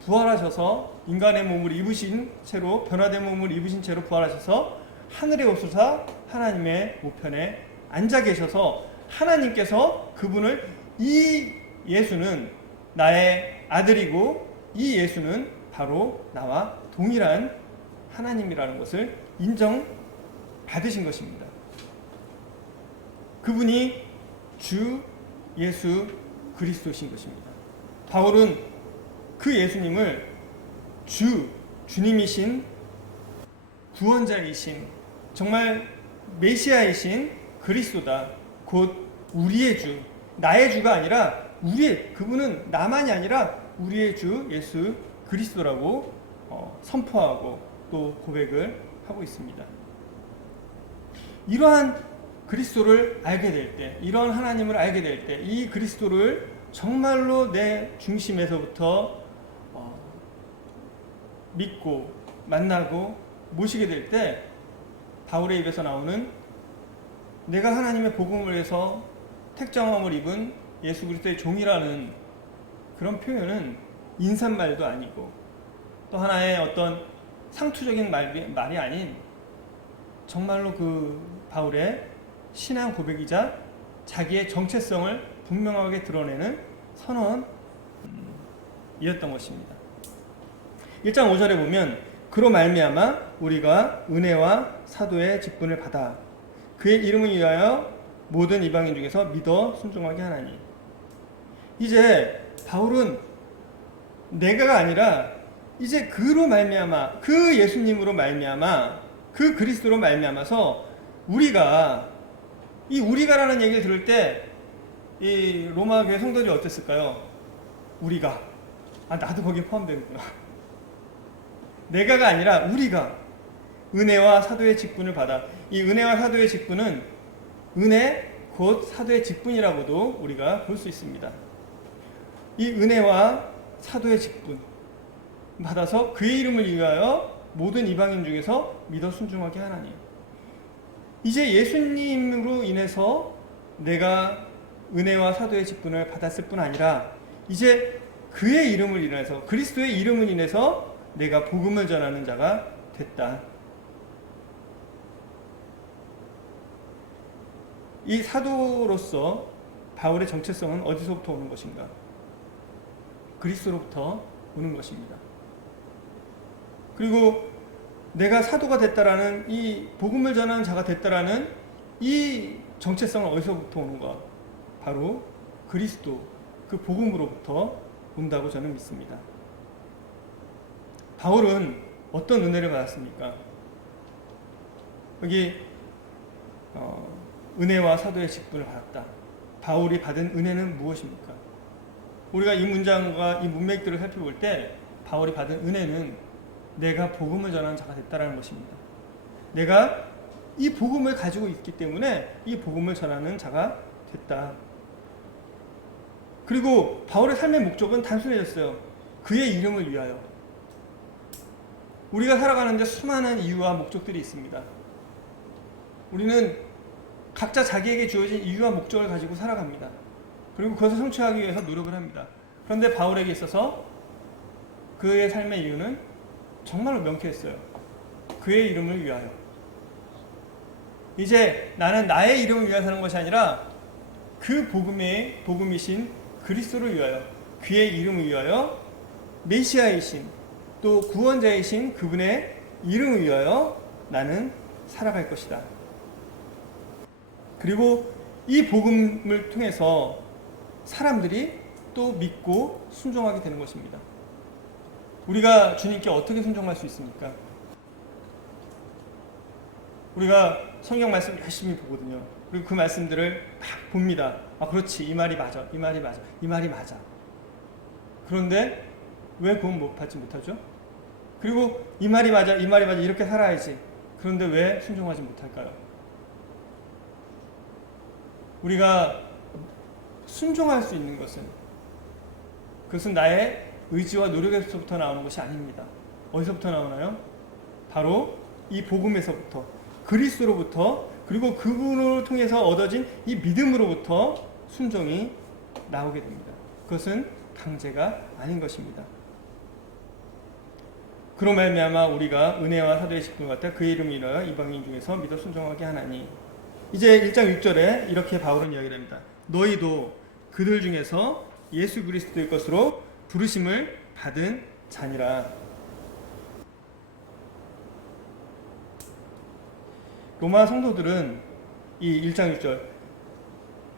부활하셔서 인간의 몸을 입으신 채로, 변화된 몸을 입으신 채로 부활하셔서 하늘에 오셔서 하나님의 우편에 앉아 계셔서 하나님께서 그분을 이 예수는 나의 아들이고 이 예수는 바로 나와 동일한 하나님이라는 것을 인정받으신 것입니다. 그분이 주 예수 그리스도신 것입니다. 바울은 그 예수님을 주님이신 구원자이신 정말 메시아이신 그리스도다. 곧 우리의 주, 나의 주가 아니라 그분은 나만이 아니라 우리의 주 예수 그리스도라고 선포하고 또 고백을 하고 있습니다. 이러한 그리스도를 알게 될 때, 이러한 하나님을 알게 될 때, 이 그리스도를 정말로 내 중심에서부터 믿고 만나고 모시게 될 때 바울의 입에서 나오는 내가 하나님의 복음을 위해서 택정함을 입은 예수 그리스도의 종이라는 그런 표현은 인사말도 아니고 또 하나의 어떤 상투적인 말이 아닌 정말로 그 바울의 신앙 고백이자 자기의 정체성을 분명하게 드러내는 선언이었던 것입니다. 1장 5절에 보면 그로 말미암아 우리가 은혜와 사도의 직분을 받아 그의 이름을 위하여 모든 이방인 중에서 믿어 순종하게 하나니. 이제 바울은 내가가 아니라 이제 그로 말미암아 그 예수님으로 말미암아 그 그리스도로 말미암아서 우리가라는 얘기를 들을 때 이 로마 교회 성도들이 어땠을까요? 나도 거기에 포함되는구나. 내가가 아니라 우리가 은혜와 사도의 직분을 받아. 이 은혜와 사도의 직분은 은혜 곧 사도의 직분이라고도 우리가 볼 수 있습니다. 이 은혜와 사도의 직분 받아서 그의 이름을 위하여 모든 이방인 중에서 믿어 순종하게 하나니. 이제 예수님으로 인해서 내가 은혜와 사도의 직분을 받았을 뿐 아니라 이제 그의 이름을 인해서 그리스도의 이름을 인해서 내가 복음을 전하는 자가 됐다. 이 사도로서 바울의 정체성은 어디서부터 오는 것인가? 그리스도로부터 오는 것입니다. 그리고 내가 사도가 됐다라는 이 복음을 전하는 자가 됐다라는 이 정체성은 어디서부터 오는가? 바로 그리스도, 그 복음으로부터 온다고 저는 믿습니다. 바울은 어떤 은혜를 받았습니까? 여기 은혜와 사도의 직분을 받았다. 바울이 받은 은혜는 무엇입니까? 우리가 이 문장과 이 문맥들을 살펴볼 때 바울이 받은 은혜는 내가 복음을 전하는 자가 됐다라는 것입니다. 내가 이 복음을 가지고 있기 때문에 이 복음을 전하는 자가 됐다. 그리고 바울의 삶의 목적은 단순해졌어요. 그의 이름을 위하여. 우리가 살아가는데 수많은 이유와 목적들이 있습니다. 우리는 각자 자기에게 주어진 이유와 목적을 가지고 살아갑니다. 그리고 그것을 성취하기 위해서 노력을 합니다. 그런데 바울에게 있어서 그의 삶의 이유는 정말로 명쾌했어요. 그의 이름을 위하여. 이제 나는 나의 이름을 위하여 사는 것이 아니라 그 복음이신 그리스도를 위하여, 그의 이름을 위하여, 메시아이신 또 구원자이신 그분의 이름을 위하여 나는 살아갈 것이다. 그리고 이 복음을 통해서 사람들이 또 믿고 순종하게 되는 것입니다. 우리가 주님께 어떻게 순종할 수 있습니까? 우리가 성경 말씀 열심히 보거든요. 그리고 그 말씀들을 막 봅니다. 그렇지, 이 말이 맞아, 이 말이 맞아, 이 말이 맞아. 그런데 왜 구원 못 받지 못하죠? 그리고 이 말이 맞아, 이 말이 맞아, 이렇게 살아야지. 그런데 왜 순종하지 못할까요? 우리가 순종할 수 있는 그것은 나의 의지와 노력에서부터 나오는 것이 아닙니다. 어디서부터 나오나요? 바로 이 복음에서부터, 그리스도로부터, 그리고 그분을 통해서 얻어진 이 믿음으로부터 순종이 나오게 됩니다. 그것은 강제가 아닌 것입니다. 그로 말미암아 우리가 은혜와 사도의 직분을 갖다 그의 이름을 인하여 이방인 중에서 믿어 순종하게 하나니. 이제 1장 6절에 이렇게 바울은 이야기를 합니다. 너희도 그들 중에서 예수 그리스도의 것으로 부르심을 받은 자니라. 로마 성도들은 이 1장 6절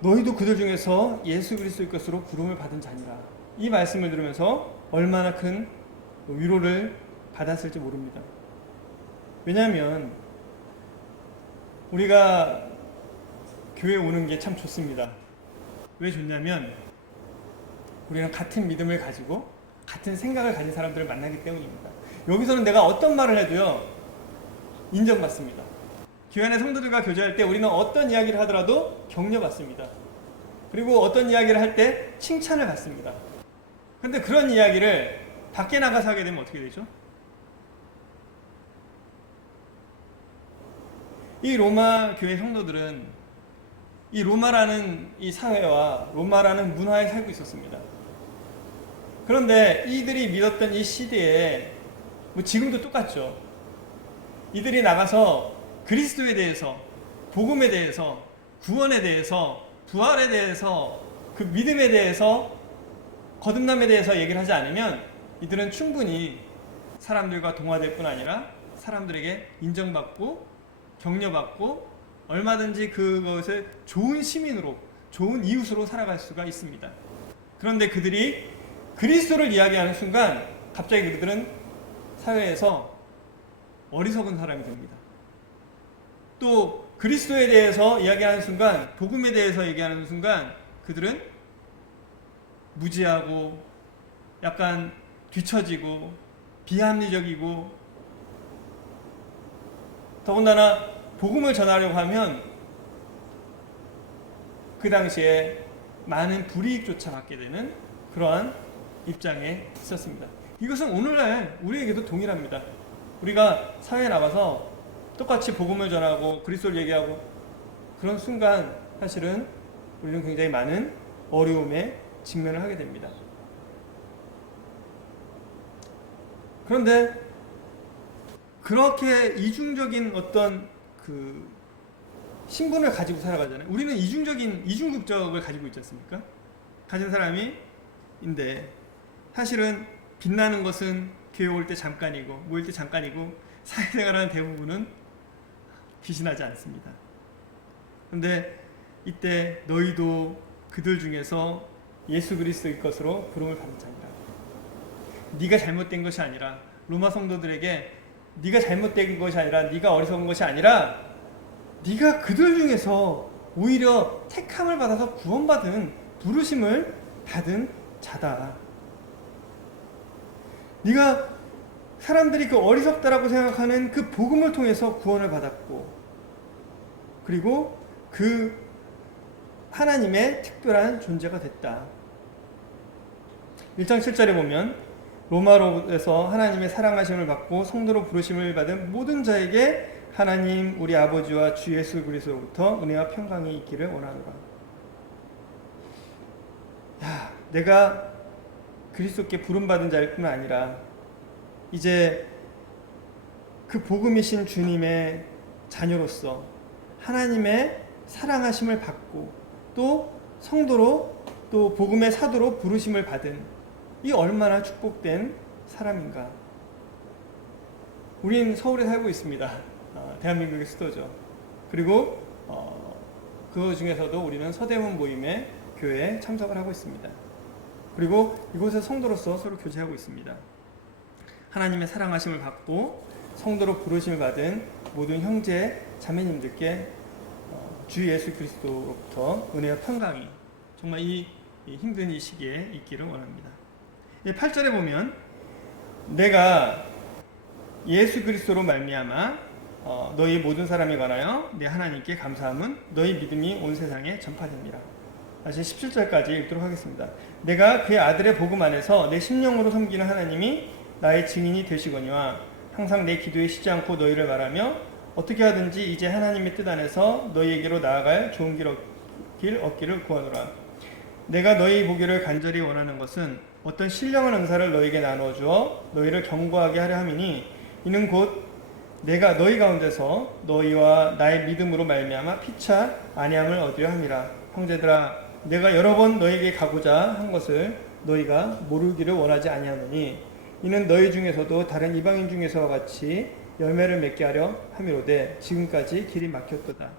너희도 그들 중에서 예수 그리스도의 것으로 부름을 받은 자니라. 이 말씀을 들으면서 얼마나 큰 위로를 받았을지 모릅니다. 왜냐하면 우리가 교회에 오는 게 참 좋습니다. 왜 좋냐면 우리는 같은 믿음을 가지고 같은 생각을 가진 사람들을 만나기 때문입니다. 여기서는 내가 어떤 말을 해도요 인정받습니다. 교회 안의 성도들과 교제할 때 우리는 어떤 이야기를 하더라도 격려받습니다. 그리고 어떤 이야기를 할 때 칭찬을 받습니다. 그런데 그런 이야기를 밖에 나가서 하게 되면 어떻게 되죠? 이 로마 교회 성도들은 이 로마라는 이 사회와 로마라는 문화에 살고 있었습니다. 그런데 이들이 믿었던 이 시대에 뭐 지금도 똑같죠. 이들이 나가서 그리스도에 대해서, 복음에 대해서, 구원에 대해서, 부활에 대해서, 그 믿음에 대해서, 거듭남에 대해서 얘기를 하지 않으면 이들은 충분히 사람들과 동화될 뿐 아니라 사람들에게 인정받고 격려받고 얼마든지 그것을 좋은 시민으로, 좋은 이웃으로 살아갈 수가 있습니다. 그런데 그들이 그리스도를 이야기하는 순간 갑자기 그들은 사회에서 어리석은 사람이 됩니다. 또 그리스도에 대해서 이야기하는 순간, 복음에 대해서 얘기하는 순간 그들은 무지하고 약간 뒤처지고 비합리적이고, 더군다나 복음을 전하려고 하면 그 당시에 많은 불이익조차 받게 되는 그러한 입장에 있었습니다. 이것은 오늘날 우리에게도 동일합니다. 우리가 사회에 나가서 똑같이 복음을 전하고 그리스도를 얘기하고 그런 순간 사실은 우리는 굉장히 많은 어려움에 직면을 하게 됩니다. 그런데 그렇게 이중적인 어떤 그 신분을 가지고 살아가잖아요. 우리는 이중국적을 가지고 있지 않습니까? 가진 사람인데 사실은 빛나는 것은 교회 올 때 잠깐이고 모일 때 잠깐이고 사회생활하는 대부분은 빛이 나지 않습니다. 그런데 이때 너희도 그들 중에서 예수 그리스도의 것으로 부름을 받은 자니라. 네가 잘못된 것이 아니라, 로마 성도들에게 네가 잘못된 것이 아니라, 네가 어리석은 것이 아니라 네가 그들 중에서 오히려 택함을 받아서 구원받은, 부르심을 받은 자다. 네가 사람들이 그 어리석다라고 생각하는 그 복음을 통해서 구원을 받았고, 그리고 그 하나님의 특별한 존재가 됐다. 1장 7절에 보면 로마로에서 하나님의 사랑하심을 받고 성도로 부르심을 받은 모든 자에게 하나님 우리 아버지와 주 예수 그리스도로부터 은혜와 평강이 있기를 원하노라. 내가 그리스도께 부름받은 자일 뿐 아니라 이제 그 복음이신 주님의 자녀로서 하나님의 사랑하심을 받고 또 성도로 또 복음의 사도로 부르심을 받은 이 얼마나 축복된 사람인가. 우린 서울에 살고 있습니다. 대한민국의 수도죠. 그리고 그 중에서도 우리는 서대문 모임의 교회에 참석을 하고 있습니다. 그리고 이곳에서 성도로서 서로 교제하고 있습니다. 하나님의 사랑하심을 받고 성도로 부르심을 받은 모든 형제 자매님들께 주 예수 그리스도로부터 은혜와 평강이 정말 이 힘든 이 시기에 있기를 원합니다. 8절에 보면 내가 예수 그리스도로 말미암아 너희 모든 사람에 관하여 내 하나님께 감사함은 너희 믿음이 온 세상에 전파됩니다. 다시 17절까지 읽도록 하겠습니다. 내가 그의 아들의 복음 안에서 내 심령으로 섬기는 하나님이 나의 증인이 되시거니와 항상 내 기도에 쉬지 않고 너희를 말하며 어떻게 하든지 이제 하나님의 뜻 안에서 너희에게로 나아갈 좋은 길 얻기를 구하노라. 내가 너희 보기를 간절히 원하는 것은 어떤 신령한 은사를 너희에게 나누어 주어 너희를 견고하게 하려 함이니 이는 곧 내가 너희 가운데서 너희와 나의 믿음으로 말미암아 피차 안위함을 얻으려 함이라. 형제들아 내가 여러 번 너에게 가고자 한 것을 너희가 모르기를 원하지 아니하노니 이는 너희 중에서도 다른 이방인 중에서와 같이 열매를 맺게 하려 함이로되 지금까지 길이 막혔도다.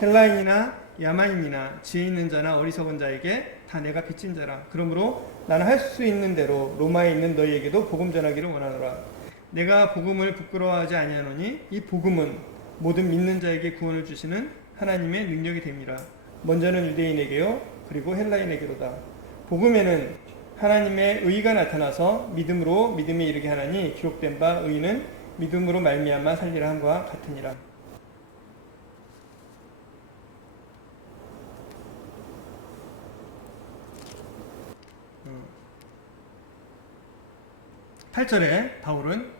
헬라인이나 야만인이나 지혜 있는 자나 어리석은 자에게 다 내가 빚진 자라. 그러므로 나는 할 수 있는 대로 로마에 있는 너희에게도 복음 전하기를 원하노라. 내가 복음을 부끄러워하지 아니하노니 이 복음은 모든 믿는 자에게 구원을 주시는 하나님의 능력이 됨이라. 먼저는 유대인에게요 그리고 헬라인에게로다. 복음에는 하나님의 의가 나타나서 믿음으로 믿음에 이르게 하나니 기록된 바 의는 믿음으로 말미암아 살리라 함과 같으니라. 8절에 바울은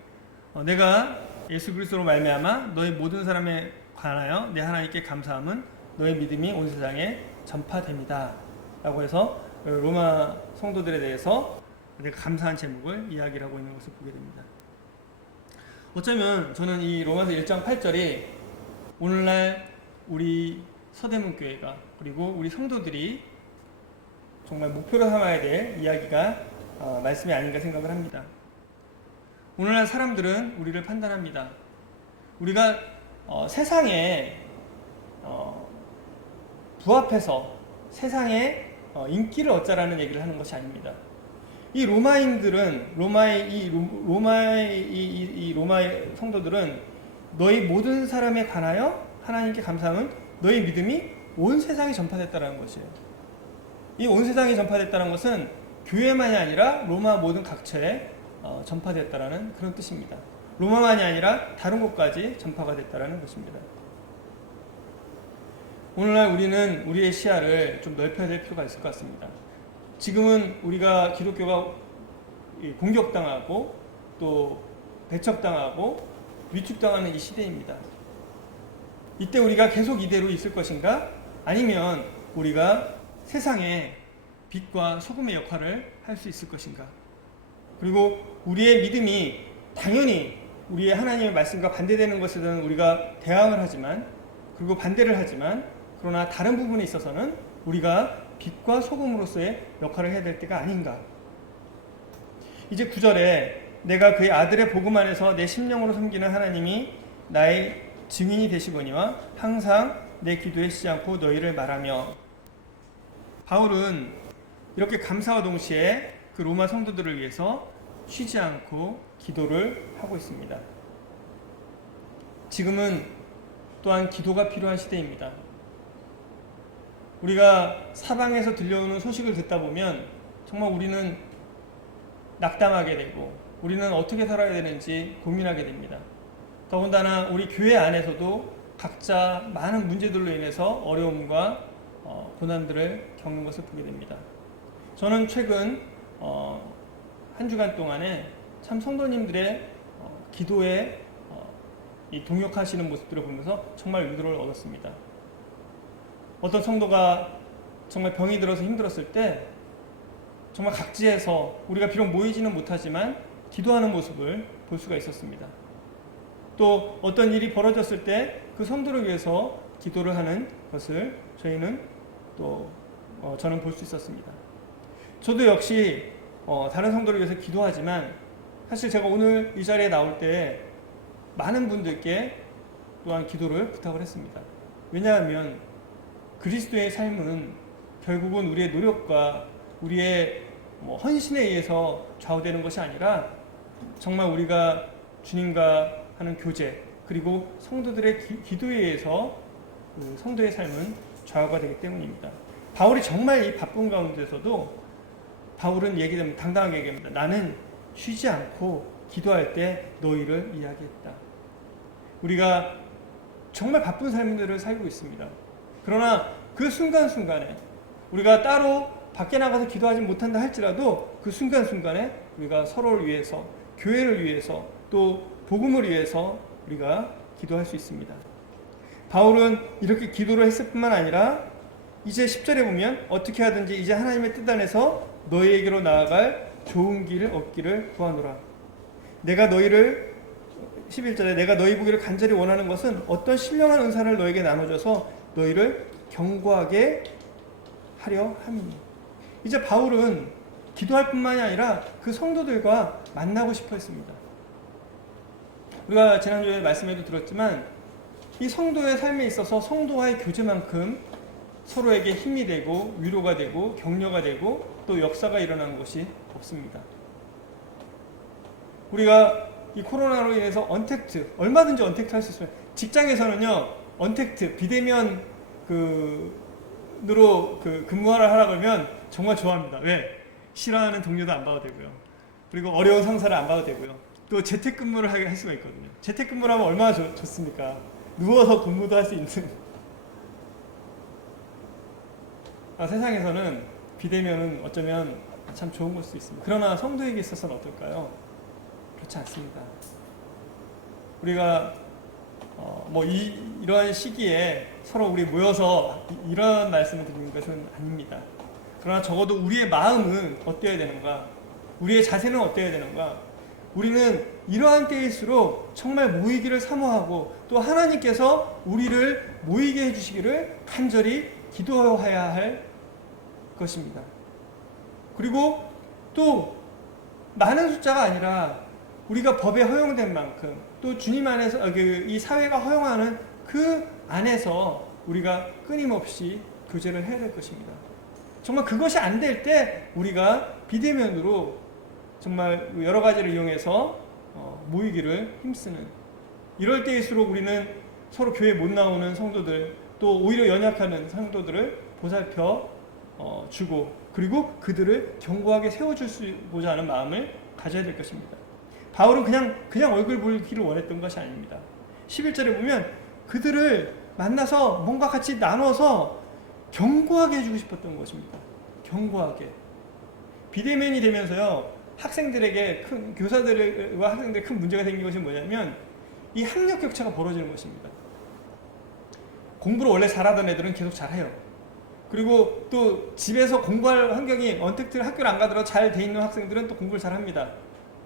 내가 예수 그리스도로 말미암아 너희 모든 사람에 관하여 내 하나님께 감사함은 너희 믿음이 온 세상에 전파됩니다 라고 해서 로마 성도들에 대해서 내가 감사한 제목을 이야기를 하고 있는 것을 보게 됩니다. 어쩌면 저는 이 로마서 1장 8절이 오늘날 우리 서대문교회가 그리고 우리 성도들이 정말 목표로 삼아야 될 이야기가 말씀이 아닌가 생각을 합니다. 오늘날 사람들은 우리를 판단합니다. 우리가 세상에 부합해서 세상에 인기를 얻자라는 얘기를 하는 것이 아닙니다. 이 로마인들은 로마의 성도들은 너희 모든 사람에 관하여 하나님께 감사함은 너희 믿음이 온 세상에 전파됐다는 것이에요. 이 온 세상에 전파됐다는 것은 교회만이 아니라 로마 모든 각처에 전파됐다라는 그런 뜻입니다. 로마만이 아니라 다른 곳까지 전파가 됐다라는 것입니다. 오늘날 우리는 우리의 시야를 좀 넓혀야 될 필요가 있을 것 같습니다. 지금은 우리가 기독교가 공격당하고 또 배척당하고 위축당하는 이 시대입니다. 이때 우리가 계속 이대로 있을 것인가? 아니면 우리가 세상에 빛과 소금의 역할을 할 수 있을 것인가? 그리고 우리의 믿음이 당연히 우리의 하나님의 말씀과 반대되는 것에 대한 우리가 대항을 하지만 그리고 반대를 하지만 그러나 다른 부분에 있어서는 우리가 빛과 소금으로서의 역할을 해야 될 때가 아닌가. 이제 9절에 내가 그의 아들의 복음 안에서 내 심령으로 섬기는 하나님이 나의 증인이 되시거니와 항상 내 기도에 쉬지 않고 너희를 말하며. 바울은 이렇게 감사와 동시에 그 로마 성도들을 위해서 쉬지 않고 기도를 하고 있습니다. 지금은 또한 기도가 필요한 시대입니다. 우리가 사방에서 들려오는 소식을 듣다 보면 정말 우리는 낙담하게 되고 우리는 어떻게 살아야 되는지 고민하게 됩니다. 더군다나 우리 교회 안에서도 각자 많은 문제들로 인해서 어려움과 고난들을 겪는 것을 보게 됩니다. 저는 최근 한 주간 동안에 참 성도님들의 기도에 이 동역하시는 모습들을 보면서 정말 위로를 얻었습니다. 어떤 성도가 정말 병이 들어서 힘들었을 때 정말 각지에서 우리가 비록 모이지는 못하지만 기도하는 모습을 볼 수가 있었습니다. 또 어떤 일이 벌어졌을 때 그 성도를 위해서 기도를 하는 것을 저희는 또 저는 볼 수 있었습니다. 저도 역시 다른 성도를 위해서 기도하지만 사실 제가 오늘 이 자리에 나올 때 많은 분들께 또한 기도를 부탁을 했습니다. 왜냐하면 그리스도의 삶은 결국은 우리의 노력과 우리의 헌신에 의해서 좌우되는 것이 아니라 정말 우리가 주님과 하는 교제 그리고 성도들의 기도에 의해서 그 성도의 삶은 좌우가 되기 때문입니다. 바울이 정말 이 바쁜 가운데서도 바울은 당당하게 얘기합니다. 나는 쉬지 않고 기도할 때 너희를 이야기했다. 우리가 정말 바쁜 삶들을 살고 있습니다. 그러나 그 순간순간에 우리가 따로 밖에 나가서 기도하지 못한다 할지라도 그 순간순간에 우리가 서로를 위해서 교회를 위해서 또 복음을 위해서 우리가 기도할 수 있습니다. 바울은 이렇게 기도를 했을 뿐만 아니라 이제 10절에 보면 어떻게 하든지 이제 하나님의 뜻 안에서 너희에게로 나아갈 좋은 길을 얻기를 구하노라. 내가 너희를 11절에 내가 너희 보기를 간절히 원하는 것은 어떤 신령한 은사를 너에게 나눠줘서 너희를 견고하게 하려 함이니. 이제 바울은 기도할 뿐만이 아니라 그 성도들과 만나고 싶어 했습니다. 우리가 지난주에 말씀에도 들었지만 이 성도의 삶에 있어서 성도와의 교제만큼 서로에게 힘이 되고 위로가 되고 격려가 되고 또 역사가 일어나는 것이 없습니다. 우리가 이 코로나로 인해서 언택트, 얼마든지 언택트 할 수 있어요. 직장에서는요, 언택트, 비대면 으로 근무를 하라 그러면 정말 좋아합니다. 왜? 싫어하는 동료도 안 봐도 되고요. 그리고 어려운 상사를 안 봐도 되고요. 또 재택근무를 할 수가 있거든요. 재택근무를 하면 얼마나 좋습니까? 누워서 근무도 할 수 있는. 세상에서는 비대면은 어쩌면 참 좋은 걸 수도 있습니다. 그러나 성도에게 있어서는 어떨까요? 그렇지 않습니다. 우리가 이러한 시기에 서로 우리 모여서 이런 말씀을 드리는 것은 아닙니다. 그러나 적어도 우리의 마음은 어때야 되는가? 우리의 자세는 어때야 되는가? 우리는 이러한 때일수록 정말 모이기를 사모하고 또 하나님께서 우리를 모이게 해주시기를 간절히 기도해야 할 것입니다. 그리고 또 많은 숫자가 아니라 우리가 법에 허용된 만큼 또 주님 안에서 이 사회가 허용하는 그 안에서 우리가 끊임없이 교제를 해야 될 것입니다. 정말 그것이 안 될 때 우리가 비대면으로 정말 여러 가지를 이용해서 모이기를 힘쓰는, 이럴 때일수록 우리는 서로 교회 못 나오는 성도들 또 오히려 연약하는 성도들을 보살펴 주고 그리고 그들을 견고하게 세워주고자 하는 마음을 가져야 될 것입니다. 바울은 그냥 얼굴 보기를 원했던 것이 아닙니다. 11절에 보면 그들을 만나서 뭔가 같이 나눠서 견고하게 해주고 싶었던 것입니다. 견고하게. 비대면이 되면서요, 교사들과 학생들에게 큰 문제가 생긴 것이 뭐냐면 이 학력 격차가 벌어지는 것입니다. 공부를 원래 잘하던 애들은 계속 잘해요. 그리고 또 집에서 공부할 환경이 언택트를 학교를 안 가더라도 잘 돼 있는 학생들은 또 공부를 잘합니다.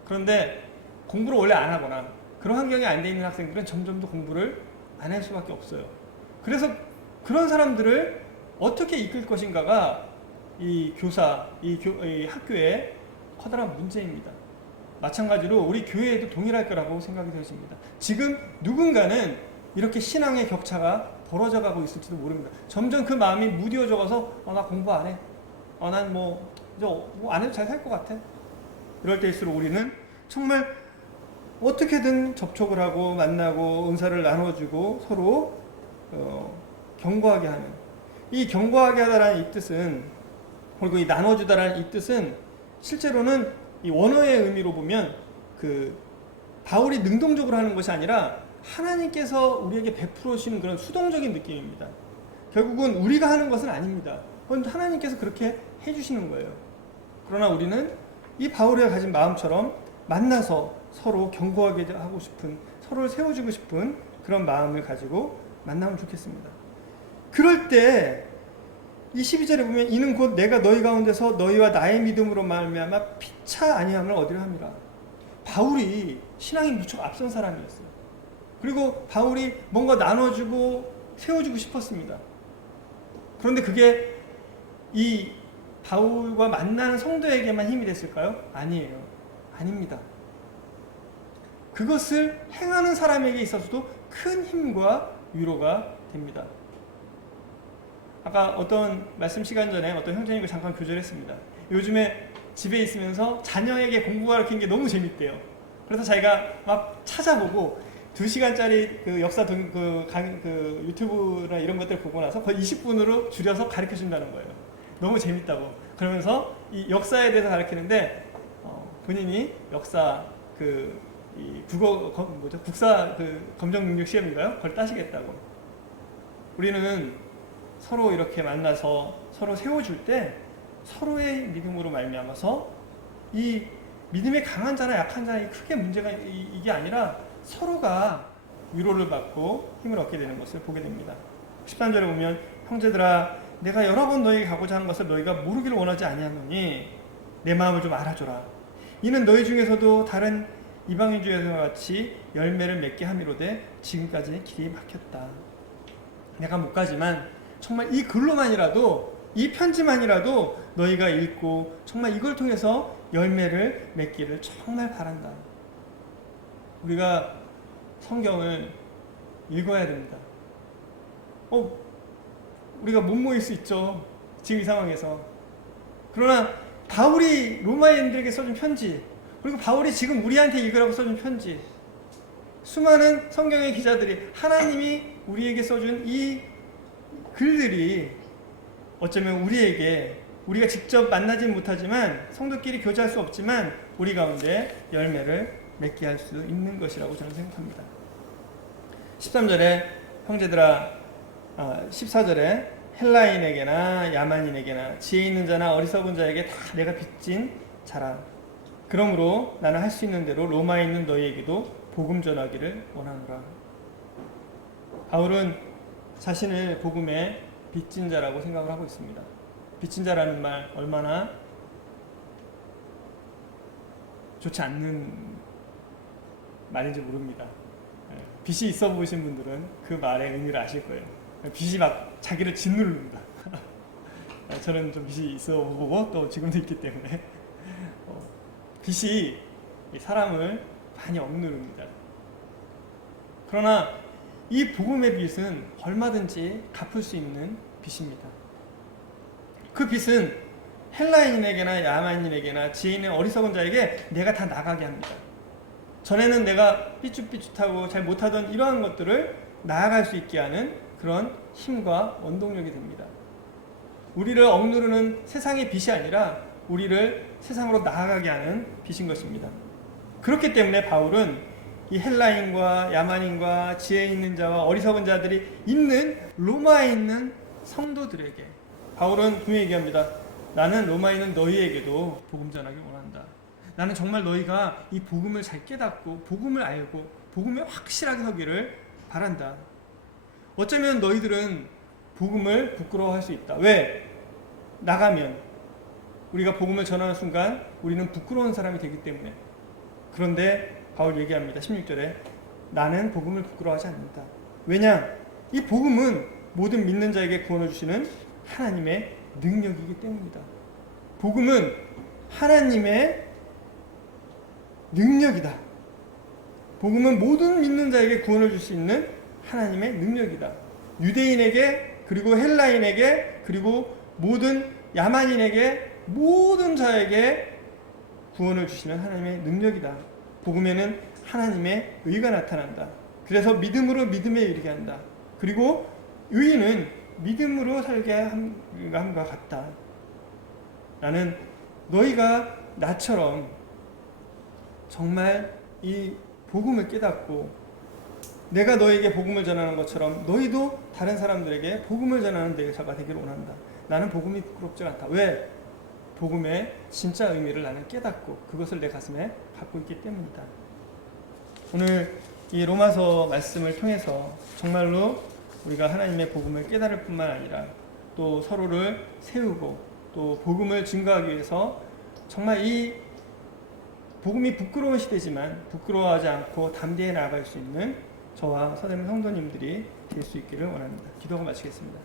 그런데 공부를 원래 안 하거나 그런 환경이 안 돼 있는 학생들은 점점 더 공부를 안 할 수밖에 없어요. 그래서 그런 사람들을 어떻게 이끌 것인가가 이 학교의 커다란 문제입니다. 마찬가지로 우리 교회에도 동일할 거라고 생각이 되어집니다. 지금 누군가는 이렇게 신앙의 격차가 벌어져 가고 있을지도 모릅니다. 점점 그 마음이 무뎌져 가서 나 공부 안 해. 난 이제 안 해도 잘 살 것 같아. 이럴 때일수록 우리는 정말 어떻게든 접촉을 하고 만나고 은사를 나눠주고 서로 견고하게 하는, 이 견고하게 하다라는 이 뜻은, 그리고 이 나눠주다라는 이 뜻은 실제로는 이 원어의 의미로 보면 바울이 능동적으로 하는 것이 아니라 하나님께서 우리에게 베풀어 주시는 그런 수동적인 느낌입니다. 결국은 우리가 하는 것은 아닙니다. 하나님께서 그렇게 해주시는 거예요. 그러나 우리는 이 바울이 가진 마음처럼 만나서 서로 견고하게 하고 싶은, 서로를 세워주고 싶은 그런 마음을 가지고 만나면 좋겠습니다. 그럴 때 이 12절에 보면 이는 곧 내가 너희 가운데서 너희와 나의 믿음으로 말미암아 피차 아니함을 얻으려 함이라. 바울이 신앙이 무척 앞선 사람이었어요. 그리고 바울이 뭔가 나눠주고 세워주고 싶었습니다. 그런데 그게 이 바울과 만나는 성도에게만 힘이 됐을까요? 아니에요. 아닙니다. 그것을 행하는 사람에게 있어서도 큰 힘과 위로가 됩니다. 아까 어떤 말씀 시간 전에 어떤 형제님과 잠깐 교제를 했습니다. 요즘에 집에 있으면서 자녀에게 공부 가르치는 게 너무 재밌대요. 그래서 자기가 막 찾아보고 2시간짜리 그 역사 유튜브나 이런 것들 보고 나서 거의 20분으로 줄여서 가르쳐 준다는 거예요. 너무 재밌다고. 그러면서 이 역사에 대해서 가르치는데 본인이 역사 국사 검정 능력 시험인가요? 그걸 따시겠다고. 우리는 서로 이렇게 만나서 서로 세워줄 때 서로의 믿음으로 말미암아서 이 믿음의 강한 자나 약한 자나 크게 문제가 이게 아니라 서로가 위로를 받고 힘을 얻게 되는 것을 보게 됩니다. 13절에 보면 형제들아 내가 여러 번 너희에게 가고자 하는 것을 너희가 모르기를 원하지 아니하노니 내 마음을 좀 알아줘라. 이는 너희 중에서도 다른 이방인 중에서와 같이 열매를 맺게 함이로되 지금까지 길이 막혔다. 내가 못 가지만 정말 이 글로만이라도 이 편지만이라도 너희가 읽고 정말 이걸 통해서 열매를 맺기를 정말 바란다. 우리가 성경을 읽어야 됩니다. 우리가 못 모일 수 있죠. 지금 이 상황에서. 그러나 바울이 로마인들에게 써준 편지, 그리고 바울이 지금 우리한테 읽으라고 써준 편지, 수많은 성경의 기자들이 하나님이 우리에게 써준 이 글들이 어쩌면 우리에게, 우리가 직접 만나지 못하지만 성도끼리 교제할 수 없지만 우리 가운데 열매를 맺게 할 수 있는 것이라고 저는 생각합니다. 13절에 형제들아, 14절에 헬라인에게나 야만인에게나 지혜 있는 자나 어리석은 자에게 다 내가 빚진 자라. 그러므로 나는 할 수 있는 대로 로마에 있는 너희에게도 복음 전하기를 원하노라. 바울은 자신을 복음의 빚진 자라고 생각을 하고 있습니다. 빚진 자라는 말 얼마나 좋지 않는 말인지 모릅니다. 빚이 있어 보이신 분들은 그 말의 의미를 아실 거예요. 빚이 막 자기를 짓누릅니다. 저는 좀 빚이 있어 보고 또 지금도 있기 때문에 빚이 사람을 많이 억누릅니다. 그러나 이 복음의 빚은 얼마든지 갚을 수 있는 빚입니다. 그 빚은 헬라인에게나 야만인에게나 지혜 있는 어리석은 자에게 내가 다 나가게 합니다. 전에는 내가 삐죽삐죽하고 잘 못하던 이러한 것들을 나아갈 수 있게 하는 그런 힘과 원동력이 됩니다. 우리를 억누르는 세상의 빚이 아니라 우리를 세상으로 나아가게 하는 빚인 것입니다. 그렇기 때문에 바울은 이 헬라인과 야만인과 지혜 있는 자와 어리석은 자들이 있는 로마에 있는 성도들에게, 바울은 분명히 얘기합니다. 나는 로마에 있는 너희에게도 복음 전하기 원한다. 나는 정말 너희가 이 복음을 잘 깨닫고 복음을 알고 복음에 확실하게 서기를 바란다. 어쩌면 너희들은 복음을 부끄러워할 수 있다. 왜? 나가면 우리가 복음을 전하는 순간 우리는 부끄러운 사람이 되기 때문에. 그런데 바울 얘기합니다. 16절에 나는 복음을 부끄러워하지 않는다. 왜냐? 이 복음은 모든 믿는 자에게 구원을 주시는 하나님의 능력이기 때문이다. 복음은 하나님의 능력이다. 복음은 모든 믿는 자에게 구원을 줄 수 있는 하나님의 능력이다. 유대인에게, 그리고 헬라인에게, 그리고 모든 야만인에게, 모든 자에게 구원을 주시는 하나님의 능력이다. 복음에는 하나님의 의가 나타난다. 그래서 믿음으로 믿음에 이르게 한다. 그리고 의인은 믿음으로 살게 함과 같다. 나는 너희가 나처럼 정말 이 복음을 깨닫고 내가 너에게 복음을 전하는 것처럼 너희도 다른 사람들에게 복음을 전하는 대사가 되기를 원한다. 나는 복음이 부끄럽지 않다. 왜? 복음의 진짜 의미를 나는 깨닫고 그것을 내 가슴에 갖고 있기 때문이다. 오늘 이 로마서 말씀을 통해서 정말로 우리가 하나님의 복음을 깨달을 뿐만 아니라 또 서로를 세우고 또 복음을 증거하기 위해서 정말 이 복음이 부끄러운 시대지만 부끄러워하지 않고 담대히 나아갈 수 있는 저와 서대문 성도님들이 될 수 있기를 원합니다. 기도하고 마치겠습니다.